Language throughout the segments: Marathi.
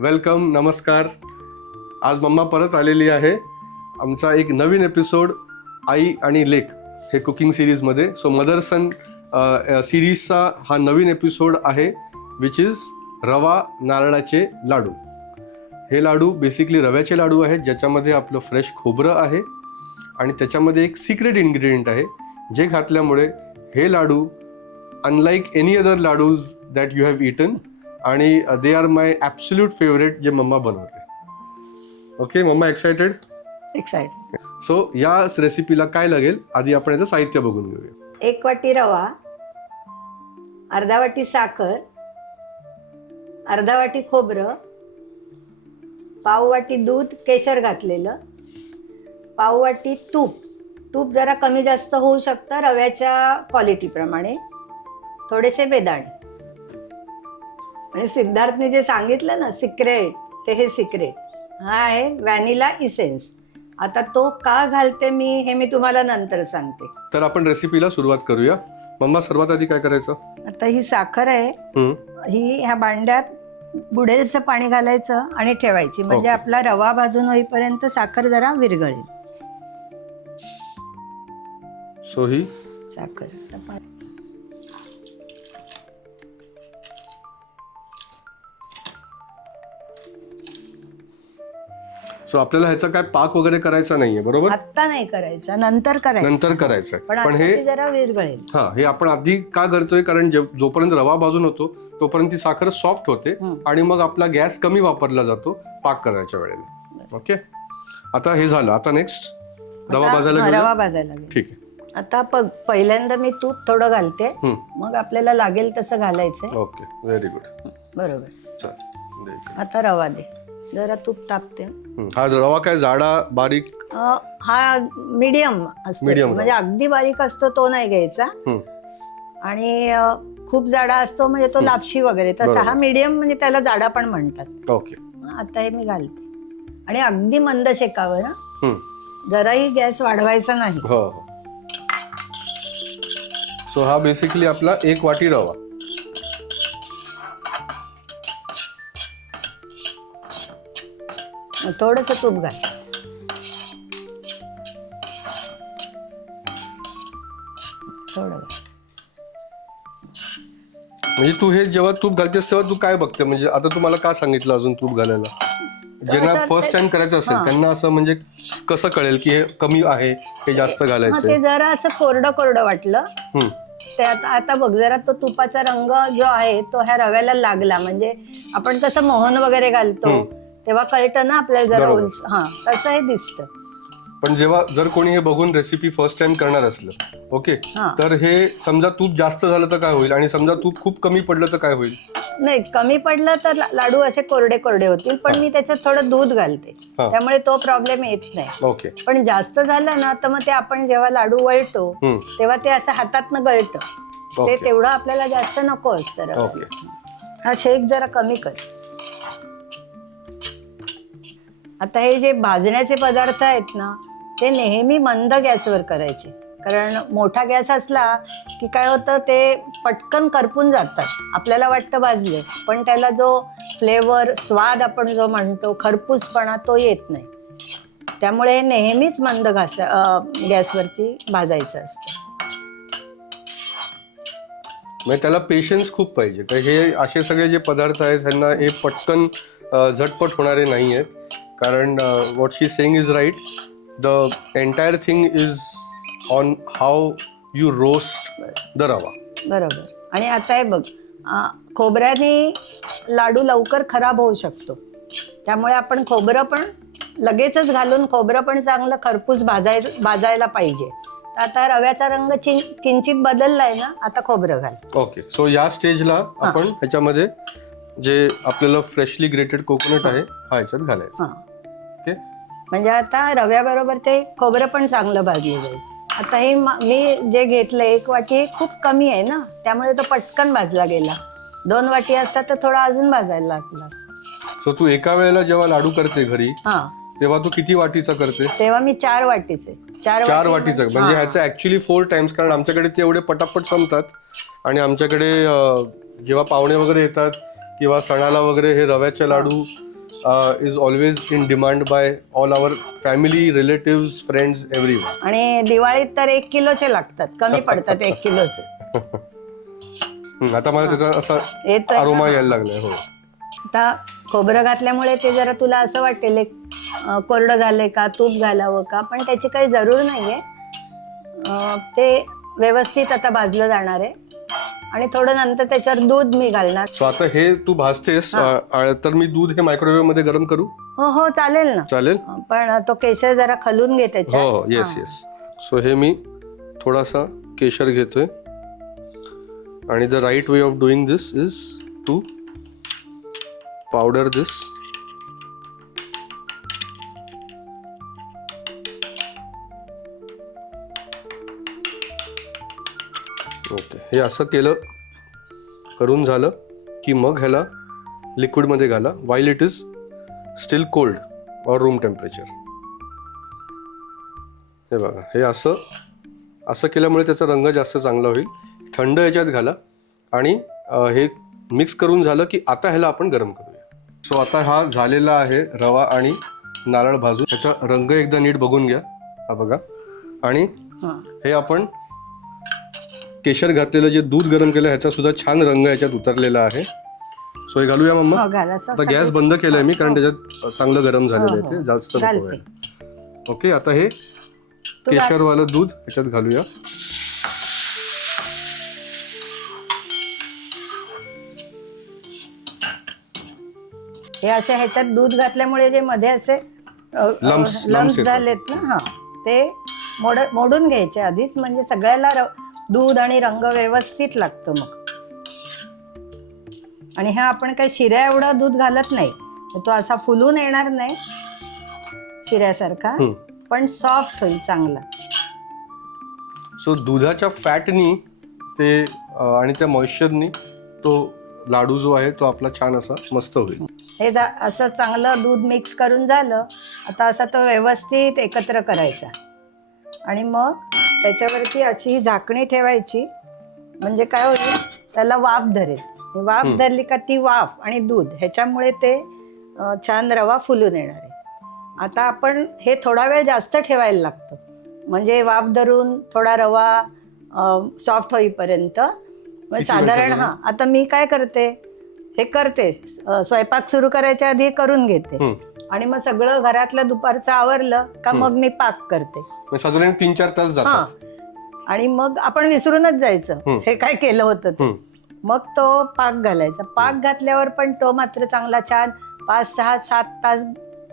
वेलकम, नमस्कार. आज मम्मा परत आलेली आहे. आमचा एक नवीन एपिसोड आई आणि लेक हे कुकिंग सिरीजमध्ये. सो मदर सन सिरीजचा हा नवीन एपिसोड आहे, विच इज रवा नारळाचे लाडू. हे लाडू बेसिकली रव्याचे लाडू आहेत, ज्याच्यामध्ये आपलं फ्रेश खोबरं आहे आणि त्याच्यामध्ये एक सिक्रेट इन्ग्रेडियंट आहे, जे घातल्यामुळे हे laddoo unlike any other laddoos that you have eaten, आणि they are my absolute favourite जे मम्मा बनवते. ओके मम्मा, एक्सायटेड? सो या रेसिपीला काय लागेल आधी आपण याचं साहित्य बघून घेऊया. 1 वाटी रवा, अर्धा वाटी साखर, अर्धा वाटी खोबरं, पाव वाटी दूध केशर घातलेलं, पाव वाटी तूप. तूप जरा कमी जास्त होऊ शकतं रव्याच्या क्वालिटीप्रमाणे, थोडेसे बेदाणे. आणि सिद्धार्थने जे सांगितलं ना सिक्रेट, ते हे सिक्रेट हा आहे व्हॅनिला इसेन्स. आता तो का घालते मी तुम्हाला नंतर सांगते. तर आपण रेसिपीला सुरुवात करूया. मम्मा, सर्वात आधी काय करायचं? आता ही साखर आहे, ही ह्या भांड्यात बुडेलचं पाणी घालायचं आणि ठेवायची, म्हणजे आपला रवा भाजून होईपर्यंत साखर जरा विरघळेल. सो ही साखर सो आपल्याला ह्याचा काय पाक वगैरे करायचा नाहीये, बरोबर? आत्ता नाही करायचा, नंतर करायचं. पण हे जरा विरघळेल. हा, हे आपण आधी का करतोय, कारण जोपर्यंत रवा भाजून होतो तोपर्यंत ती साखर सॉफ्ट होते आणि मग आपला गॅस कमी वापरला जातो पाक करायच्या वेळेला. ओके, आता हे झालं. आता नेक्स्ट रवा भाजायला ठीक आहे. आता पहिल्यांदा मी तूप थोडं घालते, मग आपल्याला लागेल तसं घालायचं. ओके, व्हेरी गुड, बरोबर. चल, आता रवा दे, जरा तूप तापते. हा रवा काय जाडा बारीक? हा मीडियम असतो, म्हणजे अगदी बारीक असतो तो नाही घ्यायचा, आणि खूप जाडा असतो म्हणजे तो लापशी वगैरे. तसा हा मीडियम, म्हणजे त्याला जाडा पण म्हणतात. ओके, आता हे मी घालते आणि अगदी मंद शेकावर, जराही गॅस वाढवायचा नाही. हो. सो हा बेसिकली आपला 1 वाटी रवा. थोडंसं तूप घाल. थोडं. म्हणजे तू हे जेव्हा तूप घालतेस तेव्हा तू काय बघते? म्हणजे आता तुम्हाला का सांगितलं अजून तूप घालायला? ज्यांना फर्स्ट टाइम करायचं असेल त्यांना असं म्हणजे कसं कळेल की हे कमी आहे, हे जास्त घालायचं? ते जरा असं कोरडं वाटलं ते आता बघ, जरा तो तुपाचा रंग जो आहे तो ह्या रव्याला लागला, म्हणजे आपण कसं मोहन वगैरे घालतो तेव्हा कळतं ना आपल्याला जरा उंच. हा, तसं हे दिसतं. पण जेव्हा जर कोणी हे बघून रेसिपी फर्स्ट टाइम करणार असलं, ओके, तर हे समजा तूप जास्त झालं तर काय होईल, आणि समजा तूप खूप कमी पडलं तर काय होईल? नाही, कमी पडलं तर लाडू असे कोरडे होतील, पण मी त्याच्यात थोडं दूध घालते, त्यामुळे तो प्रॉब्लेम येत नाही. ओके. पण जास्त झालं ना तर मग ते आपण जेव्हा लाडू वळतो तेव्हा ते असं हातातनं गळतं, ते तेवढं आपल्याला जास्त नको असतं. हा शेक जरा कमी कर. आता हे जे भाजण्याचे पदार्थ आहेत ना, ते नेहमी मंद गॅसवर करायचे, कारण मोठा गॅस असला की काय होतं, ते पटकन करपून जातात. आपल्याला वाटतं भाजले, पण त्याला जो फ्लेवर, स्वाद आपण जो म्हणतो, खरपूसपणा, तो येत नाही. त्यामुळे नेहमीच मंद गॅसवरती भाजायचं असतं. म्हणजे त्याला पेशन्स खूप पाहिजे. हे असे सगळे जे पदार्थ आहेत ह्यांना हे पटकन झटपट होणारे नाही आहेत, कारण what she saying is right. The entire thing is on how you roast the rava. बरोबर. आणि आता हे बघ, खोबऱ्याने लाडू लवकर खराब होऊ शकतो, त्यामुळे आपण खोबरं पण लगेचच घालून खोबरं पण चांगलं खरपूस भाजायला पाहिजे. आता रव्याचा रंग किंचित बदललाय ना, आता खोबरं घाल. ओके. सो या स्टेजला आपण ह्याच्यामध्ये जे आपल्याला फ्रेशली ग्रेटेड कोकोनट आहे हा ह्याच्यात घालायचा. ओके. म्हणजे आता रव्याबरोबर ते खोबरं पण चांगलं भाजलं जाईल. आता हे मी जे घेतलं 1 वाटी खूप कमी आहे ना, त्यामुळे तो पटकन भाजला गेला. 2 वाटी असतात तर थोडा अजून भाजायला लागला. सो तू एका वेळेला जेव्हा लाडू करते घरी, तेव्हा तू किती वाटीचा करते? तेव्हा मी 4 वाटीचे. 4 वाटीचं, म्हणजे ह्याचं ऍक्च्युली 4 टाइम्स, कारण आमच्याकडे ते एवढे पटापट संपतात. आणि आमच्याकडे जेव्हा पाहुणे वगैरे येतात किंवा सणाला वगैरे हे रव्याचे laddoo is always in demand by all our family, relatives, friends, everyone. आणि दिवाळीत तर 1 किलोचे लागतात, कमी पडतात 1 किलोचे. आता मला त्याचा असा येतोय ना? अरोमा यायला लागलाय. हो, आता खोबरं घातल्यामुळे ते जरा तुला असं वाटेल एक कोरडं झालंय का, तूप घालावं का, पण त्याची काही जरूर नाहीये. ते व्यवस्थित आता भाजलं जाणार आहे आणि थोडं नंतर त्याच्यावर दूध मी घालणार. सो आता हे तू भाजतेस, तर मी दूध हे मायक्रोवेव्ह मध्ये गरम करू? हो चालेल ना. चालेल. पण तो केशर जरा खलून घे त्याच्यात. हो, येस. सो हे मी थोडासा केशर घेतोय आणि the right way of doing this is to powder this. Okay, हे असं करून झालं की मग ह्याला लिक्विडमध्ये घाला while it is still cold or room temperature. हे बघा, हे असं केल्यामुळे त्याचा रंग जास्त चांगला होईल. थंड याच्यात घाला आणि हे मिक्स करून झालं की आता ह्याला आपण गरम करूया. सो आता हा झालेला आहे रवा आणि नारळ भाजून. त्याचा रंग एकदा नीट बघून घ्या. हा बघा, आणि हे आपण केशर घातलेलं जे दूध गरम केलं ह्याचा सुद्धा छान रंग याच्यात उतरलेला आहे. सो हे घालूया मम्मा. आता गॅस बंद केलाय मी, कारण त्याच्यात चांगलं गरम झालेलं आहे, ते जास्त नको आहे. ओके, आता हे केशरवालं दूध ह्याच्यात घालूया. हे असे ह्याच्यात दूध घातल्यामुळे जे मध्ये असे लम्स झालेत ना, ते मोडून घ्यायचे आधीच, म्हणजे सगळ्याला दूध आणि रंग व्यवस्थित लागतो मग. आणि हा आपण काही शिऱ्या एवढा दूध घालत नाही, तो असा फुलून येणार नाही शिऱ्यासारखा, पण सॉफ्ट होईल चांगला. सो दुधाच्या फॅटनी ते आणि त्या मॉइश्चरनी तो लाडू जो आहे तो आपला छान असा मस्त होईल. हे असं चांगलं दूध मिक्स करून झालं. आता असा तो व्यवस्थित एकत्र करायचा आणि मग त्याच्यावरती अशी झाकणी ठेवायची, म्हणजे काय होईल, त्याला वाफ धरेल. वाफ धरली का ती वाफ आणि दूध ह्याच्यामुळे ते छान रवा फुलून येणार आहे. आता आपण हे थोडा वेळ जास्त ठेवायला लागतं, म्हणजे वाफ धरून थोडा रवा सॉफ्ट होईपर्यंत. साधारण आता मी काय करते, हे करते स्वयंपाक सुरू करायच्या आधी करून घेते आणि मग सगळं घरातलं दुपारचं आवरलं का मग मी पाक करते. साधारण 3-4 तास जातात. आणि मग आपण विसरूनच जायचं हे काय केलं होतं ते. मग तो पाक घालायचा. पाक घातल्यावर पण तो मात्र चांगला छान 5-6-7 तास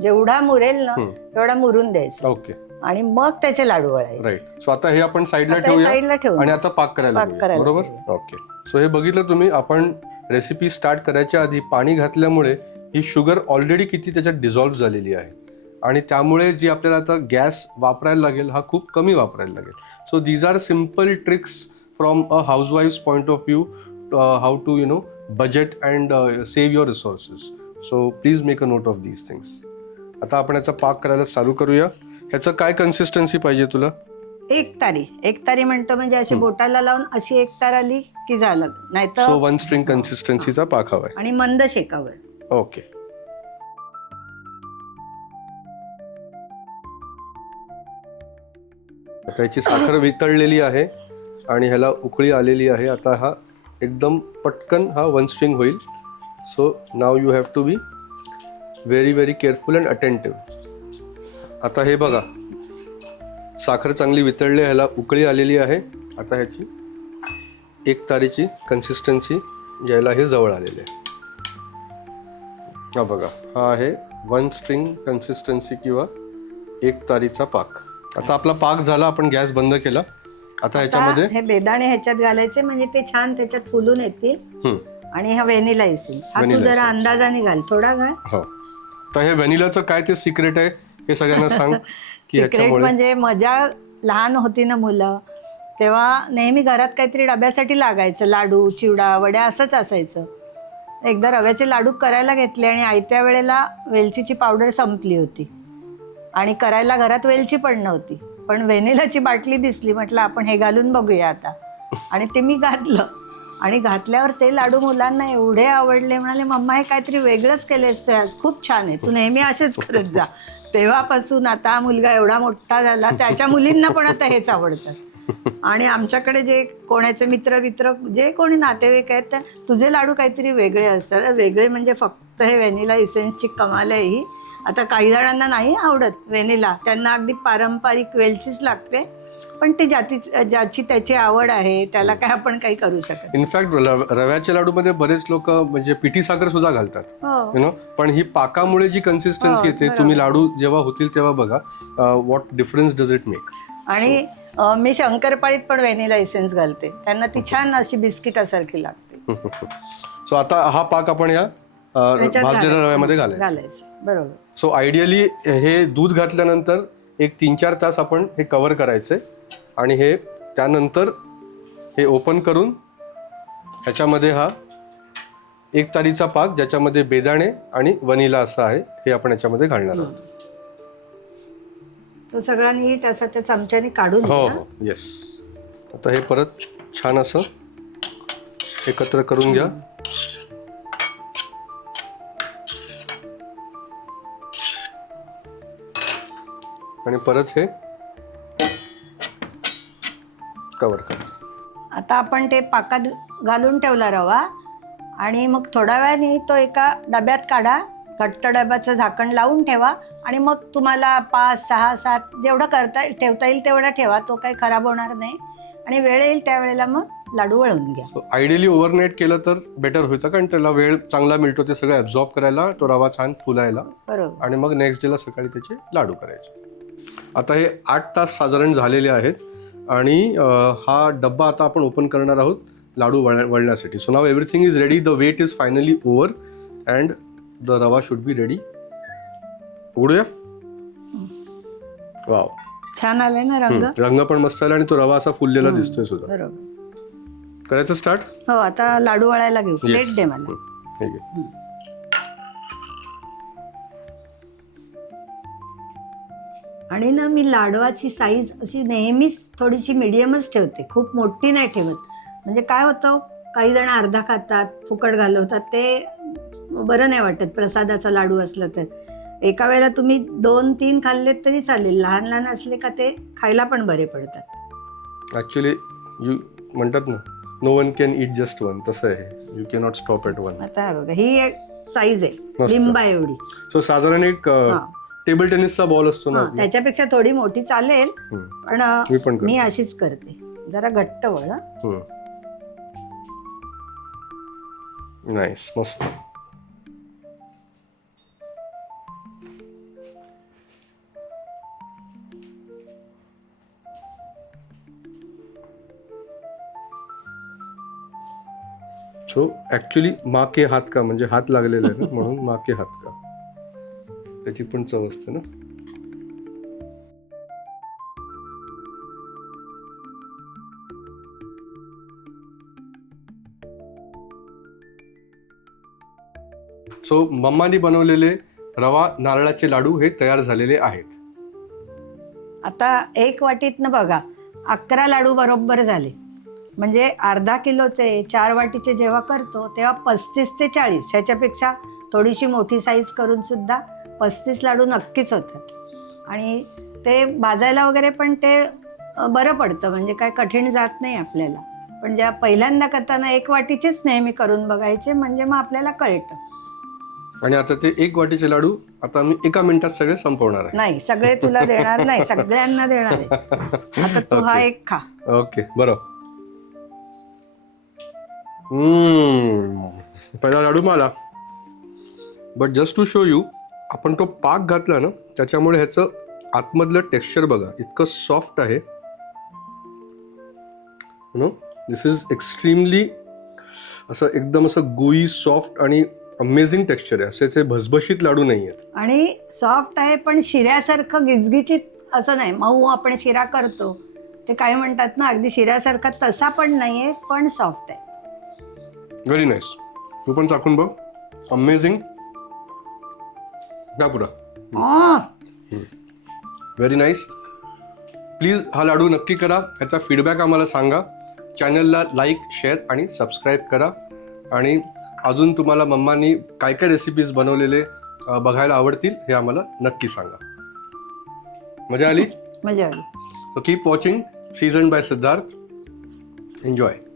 जेवढा मुरेल ना तेवढा मुरून द्यायचा. ओके, आणि मग त्याचे लाडू वळायचे. राईट. सो आता हे आपण साईडला ठेवूया आणि आता पाक करायला बरोबर. ओके, सो हे बघितलं तुम्ही, आपण रेसिपी स्टार्ट करायच्या आधी पाणी घातल्यामुळे ही शुगर ऑलरेडी किती त्याच्यात डिझॉल्व्ह झालेली आहे आणि त्यामुळे जी आपल्याला आता गॅस वापरायला लागेल हा खूप कमी वापरायला लागेल. So these are simple tricks from a housewife's point of view, how to budget and save your resources. So please make a note of these things. आता आपण याचा पाक करायला चालू करूया. ह्याचं काय कन्सिस्टन्सी पाहिजे तुला? 1 तारी म्हणतो, म्हणजे अशी बोटाला लावून अशी 1 तार आली की झालं, नाहीतर सो 1 स्ट्रिंग कन्सिस्टन्सीचा पाक हवाय आणि मंद शेकावर. ओके, आता याची साखर वितळलेली आहे आणि ह्याला उकळी आलेली आहे. आता हा एकदम पटकन 1 स्ट्रिंग होईल. So now you have to be very very careful and attentive. आता हे बघा, साखर चांगली वितळली, ह्याला उकळी आलेली आहे. आता ह्याची 1 तारीची कन्सिस्टन्सी यायला हे जवळ आलेले आहे. हा बघा, हा आहे 1 स्ट्रिंग कन्सिस्टन्सी किंवा 1 तारीचा पाक. आता आपला पाक झाला, आपण गॅस बंद केला. आता ह्याच्यामध्ये हे बेदाणे ह्याच्यात घालायचे, म्हणजे ते छान त्याच्यात फुलून येतील. आणि हा व्हॅनिला एसेन्स हा तू जरा अंदाजाने घाल, थोडा घाल. हो, तर हे व्हॅनिलाचं काय ते सिक्रेट आहे हे सगळ्यांना सांग. सिक्रेट म्हणजे मजा, लहान होती ना मुलं तेव्हा नेहमी घरात काहीतरी डब्यासाठी लागायचं, लाडू, चिवडा, वड्या असंच असायचं. एकदा रव्याचे लाडू करायला घेतले आणि आयत्या वेळेला वेलचीची पावडर संपली होती आणि करायला घरात वेलची पण नव्हती, पण व्हॅनिलाची बाटली दिसली, म्हटलं आपण हे घालून बघूया आता, आणि ते मी घातलं आणि घातल्यावर ते लाडू मुलांना एवढे आवडले, म्हणाले मम्मा हे काहीतरी वेगळंच केलेस ते आज, खूप छान आहे, तू नेहमी असेच करत जा. तेव्हापासून आता मुलगा एवढा मोठा झाला, त्याच्या मुलींना पण आता हेच आवडतं. आणि आमच्याकडे जे कोणाचे मित्र जे कोणी नातेवाईक आहेत ते तुझे लाडू काहीतरी वेगळे असतात. वेगळे म्हणजे फक्त हे व्हॅनिला इसेन्सची कमाल आहे ही. आता काही जणांना नाही आवडत व्हॅनिला, त्यांना अगदी पारंपरिक वेलचीच लागते. पण ते ज्याची त्याची आवड आहे त्याला काय आपण काही करू शकत. इनफॅक्ट रव्याच्या लाडूमध्ये बरेच लोक म्हणजे पिठी साखर सुद्धा घालतात, हो. पण ही पाकामुळे जी कन्सिस्टन्सी येते, तुम्ही लाडू जेव्हा होतील तेव्हा बघा what difference does it make. आणि मी शंकरपाळीत पण व्हॅनिला इसेन्स घालते, त्यांना ती छान अशी बिस्किटासारखी लागते. सो आता हा पाक आपण या भाजलेल्या रव्यामध्ये घालायचं. बरोबर. सो आयडियली हे दूध घातल्यानंतर एक 3-4 तास आपण हे कव्हर करायचंय आणि हे त्यानंतर हे ओपन करून ह्याच्यामध्ये हा 1 तारीचा पाक, ज्याच्यामध्ये बेदाणे आणि वनिला असा आहे, हे आपण याच्यामध्ये घालणार आहोत. तो सगळा नीट असा त्या चमच्याने काढून हो हो, येस. आता हे परत छान असं एकत्र करून घ्या. आणि परत हे कव्हर करा. आता आपण ते पाकात घालून ठेवला रवा आणि मग थोड्या वेळाने तो एका डब्यात काढा, घट्ट डब्याचं झाकण लावून ठेवा आणि मग तुम्हाला 5, 6, 7 जेवढं ठेवता येईल तेवढा ठेवा, तो काही खराब होणार नाही. आणि वेळ येईल त्यावेळेला मग लाडू वळवून घ्या. आयडियली ओव्हरनाईट केलं तर बेटर होतं, कारण त्याला वेळ चांगला मिळतो ते सगळं ॲब्झॉर्ब करायला, तो रवा छान फुलायला. बरोबर. आणि मग नेक्स्ट डेला सकाळी त्याचे लाडू करायचे. आता हे 8 तास साधारण झालेले आहेत आणि हा डब्बा आता आपण ओपन करणार आहोत लाडू वळण्यासाठी. So now everything is ready, the wait is finally over and the rava should be ready. उघडूया. वाव, छान आलाय ना रंग. रंग पण मस्त आला आणि तो रवा असा फुललेला दिसतोय सुद्धा. बरोबर. करायचं स्टार्ट. हो, आता लाडू वळायला घेऊ. प्लेट दे मला. ठीक आहे. आणि ना मी लाडवाची साईज अशी नेहमीच थोडीशी मिडियमच ठेवते, खूप मोठी नाही ठेवत. म्हणजे काय होतं, काही जण अर्धा खातात, फुकट घालवतात, ते बरं नाही वाटत. प्रसादाचा लाडू असला तर एका वेळेला तुम्ही 2-3 खाल्लेत तरी चालेल. लहान लहान असले का ते खायला पण बरे पडतात. ऍक्च्युली यू म्हणतात ना, no one can eat just one, तसं आहे. You can not stop at one. आता बघा, ही एक साईज आहे, लिंबा एवढी. सो साधारण एक टेबल टेनिसचा बॉल असतो ना, त्याच्यापेक्षा थोडी मोठी चालेल, पण मी अशीच करते. जरा घट्ट वळ. नाईस, मस्त. सो ऍक्च्युली माँ के हात का, म्हणजे हात लागलेला आहे ना, म्हणून माँ के हात का, त्याची पण चव असते ना. सो मम्मानी बनवलेले रवा नारळाचे लाडू हे तयार झालेले आहेत. आता 1 वाटीतनं बघा 11 लाडू बरोबर झाले. म्हणजे अर्धा किलोचे 4 वाटीचे जेव्हा करतो तेव्हा 35 ते 40, ह्याच्यापेक्षा थोडीशी मोठी साईज करून सुद्धा 35 लाडू नक्कीच होतात. आणि ते भाजायला वगैरे पण ते बरं पडतं, म्हणजे काय कठीण जात नाही आपल्याला. पण ज्या पहिल्यांदा करताना 1 वाटीचेच नेहमी करून बघायचे, म्हणजे मग आपल्याला कळतं. आणि आता ते 1 वाटीचे लाडू आता मी 1 मिनिटात सगळे संपवणार आहे. नाही, सगळे तुला देणार नाही, सगळ्यांना देणार आहे. आता तू हा एक खा. ओके, बरं. पहिला लाडू मला, but just to show you, आपण तो पाक घातला ना, त्याच्यामुळे ह्याचं आतमधलं टेक्स्चर बघा, इतकं सॉफ्ट आहे. नो, दिस इज एक्स्ट्रीमली असं एकदम असं गुई सॉफ्ट आणि अमेझिंग टेक्स्चर आहे. असेच भसभशीत लाडू नाही आहेत. आणि सॉफ्ट आहे, पण शिऱ्यासारखं गिचगिचीत असं नाही. मऊ आपण शिरा करतो ते काय म्हणतात ना, अगदी शिऱ्यासारखा तसा पण नाहीये, पण सॉफ्ट आहे. Very nice. तू पण चाखून बघ. अमेझिंग. का पुढं. Very nice. प्लीज हा लाडू नक्की करा, ह्याचा फीडबॅक आम्हाला सांगा. चॅनलला लाईक, शेअर आणि सबस्क्राईब करा. आणि अजून तुम्हाला मम्मानी काय काय रेसिपीज बनवलेले बघायला आवडतील हे आम्हाला नक्की सांगा. मजा आली? मजा आली. So keep watching Seasoned by Siddharth. Enjoy.